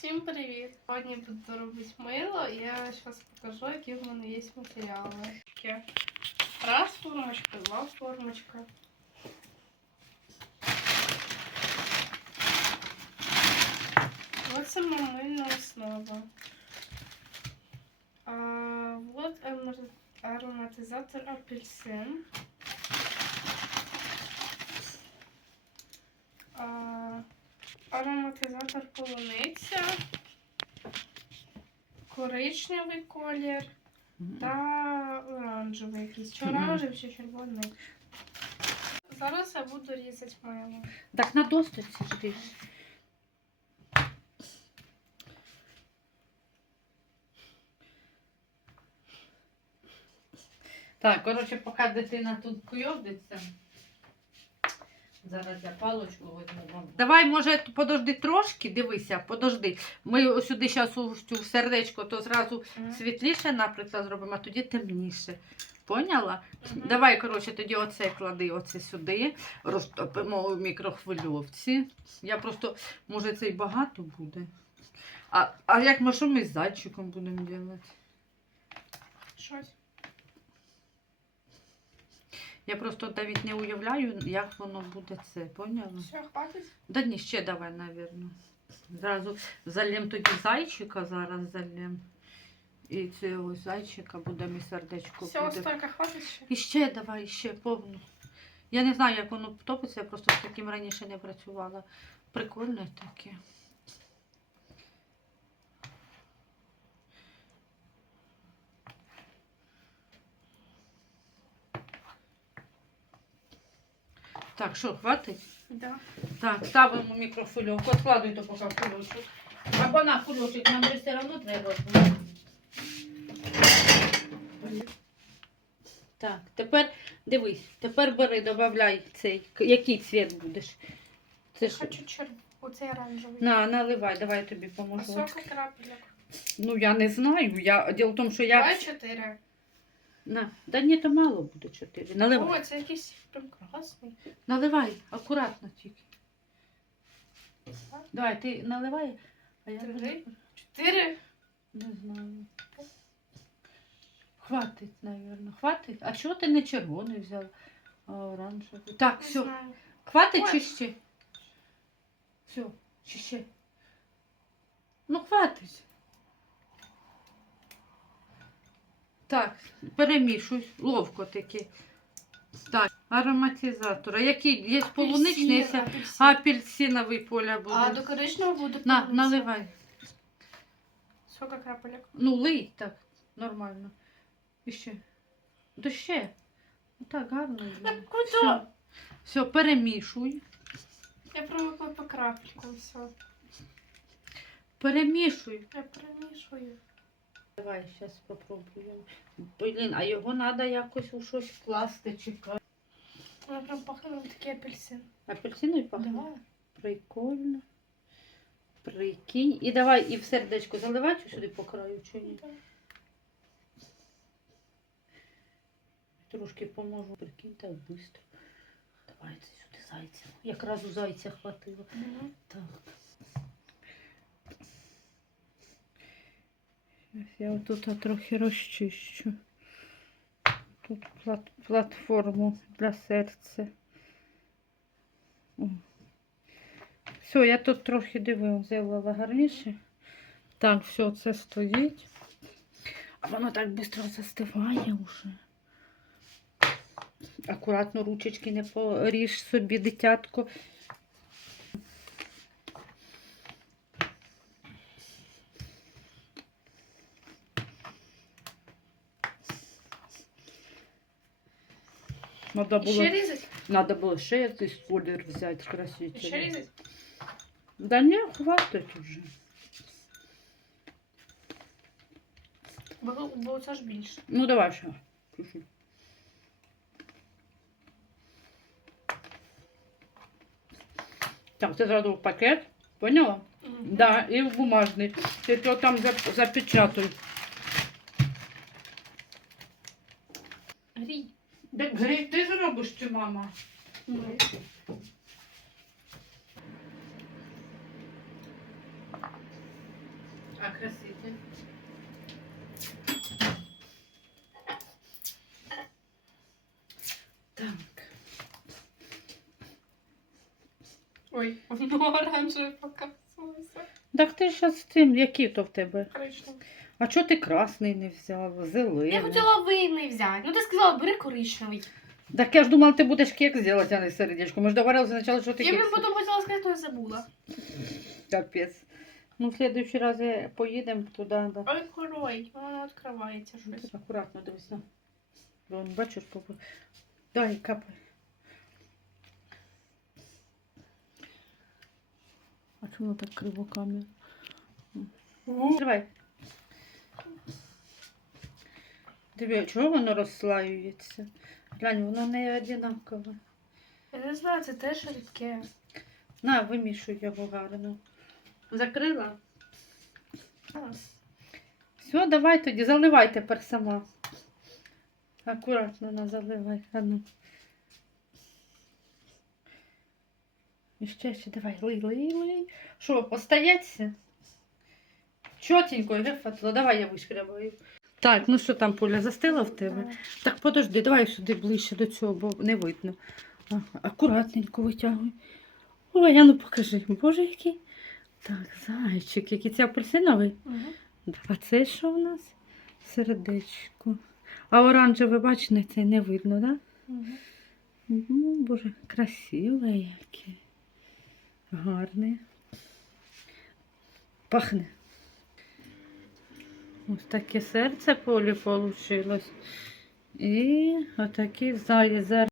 Всім привіт! Сьогодні буду робити мило, і я зараз покажу, які в мене є матеріали. Раз формочка, два формочка. Вот сама мильна основа. А, вот ароматизатор апельсин. Ароматизатор полуниця, коричневий колір та оранжевий якийсь. Чи оранжевий, чи червоний. Зараз я буду різати мило. Так на досточці ж ти. Так, коротше, поки дитина тут куйовдиться. Зараз я палочку візьму. вам. Давай, може, подожди трошки, дивися, подожди. Ми ось сюди зараз у цю сердечко, то зразу світліше, наприклад, зробимо, а тоді темніше. Поняла? Мгм. Давай, коротше, тоді оце клади оце сюди, розтопимо у мікрохвильовці. Я просто, може, це й багато буде. А, а як ми що ми з зайчиком будемо робити? Щось. Я просто навіть не уявляю, як воно буде це, поняла? Все, хватить? Да ні, ще давай, напевно. Зразу залєм тоді зайчика, зараз залєм. І це ось зайчика буде і сердечко Все, буде. столько хватить ще? І ще давай, ще повну. Я не знаю, як воно топиться, я просто з таким раніше не працювала. Прикольне таке. Так, що, хватить? Да. Так, ставимо мікрофильовку. Откладуй то поки в кульочок. Або на кульочок, нам же все одно треба. Так, тепер дивись, тепер бери, додай цей. Який цвіт будеш? Це ж. Хочу черв... Оцей оранжевий. На, наливай, давай я тобі А поможу. сколько крапелек? Ну я не знаю. Я... Діло в тому, що я. Давай чотири. На. Да ні, то мало буде чотири. Наливай. О, це якийсь прям класний. Наливай, акуратно тільки. Давай, ти наливай, а я Три. буду- Чотири? Не знаю. Хватить, наверное. Хватить. А чого ти не червоний взяв, а оранжевий? Так, Не все. знаю. Хватить Ой. чи ще? Все, чи ще? Ну, хватить. Так, перемішуй. Ловко таки. Так, ароматизатор. А який? Є полуничний, Апельсин, апельсиновий поля буде. А до коричневого буде На, полуниця. наливай. Сколько крапелек? Ну, лий так, нормально. І ще. То ще. Ну, Так, гарно. Так Все. круто. Все, перемішуй. Я привикла по крапелькам, все. Перемішуй. Я перемішую. Давай, зараз спробуємо. Блін, а його треба якось у щось вкласти, чекай. Вона прям пахне на такий апельсин. Апельсиновий пахне? Да. Прикольно. Прикинь. І давай і в сердечко заливати сюди по краю, чи ні? Трошки поможу. Прикинь, так швидко. Давай це сюди зайця. Якраз у зайця хватило. Мгм. Так. Я тут трохи розчищу. Тут плат, платформу для серця. Все, я тут трохи диви взяла гарніше. Так, все, це стоїть. А воно так швидко застиває вже. Акуратно ручечки не поріж собі, дитятко. Надо було, Ще різать? надо було ще якийсь колір взяти Ще красивий. різать? Да не, хватить уже. Бо, бо це ж більше. Ну давай ще. Чуть-чуть. Так, це зразу в пакет. Поняла? Мгм. Да, і в бумажний. То там запечатуй. Так грій, ти ж робиш чи мама? Грій. А краситель? Так. Ой, воно оранжеве показувалося. Так ти ж з тим, які то в тебе? Коричневий. А чого ти красний не взяв? Зелений. Я хотіла винний взяти. Ну ти сказала, бери коричневий. Так я ж думала, ти будеш кекс зробити, а не сердечко. Ми ж договорилися спочатку, що ти Я кекс. би потім хотіла сказати, що я забула. Капець. Ну, в следующий раз я- поїдемо туди. Да. Ой, корой, воно не відкривається щось. Акуратно дивись. на. Вон, бачиш, попи. Дай, капай. А чому так криво камера? Давай. Диви, чого воно розслаюється? Глянь, воно не одинакове. Я не знаю, це теж рідке. На, вимішуй його гарно. Закрила? Все, давай тоді, заливай тепер сама. Акуратно на заливай. А ну. І ще, ще, давай, лий, лий, лий. Що, остається? Чотенько, гефатило. Давай я вишкрябаю. Так, ну що там, Поля, застила в тебе? Так, подожди, давай сюди ближче до цього, бо не видно. Ага, акуратненько витягуй. Ой, а ну покажи. Боже, який. Так, зайчик, який це апельсиновий. Мгм. А це що в нас? Сердечко. А оранжеве, бачите, це не видно, так? Да? Ну, боже, красиве яке. Гарне. Пахне. Ось таке серце полі вийшло. І отакий зає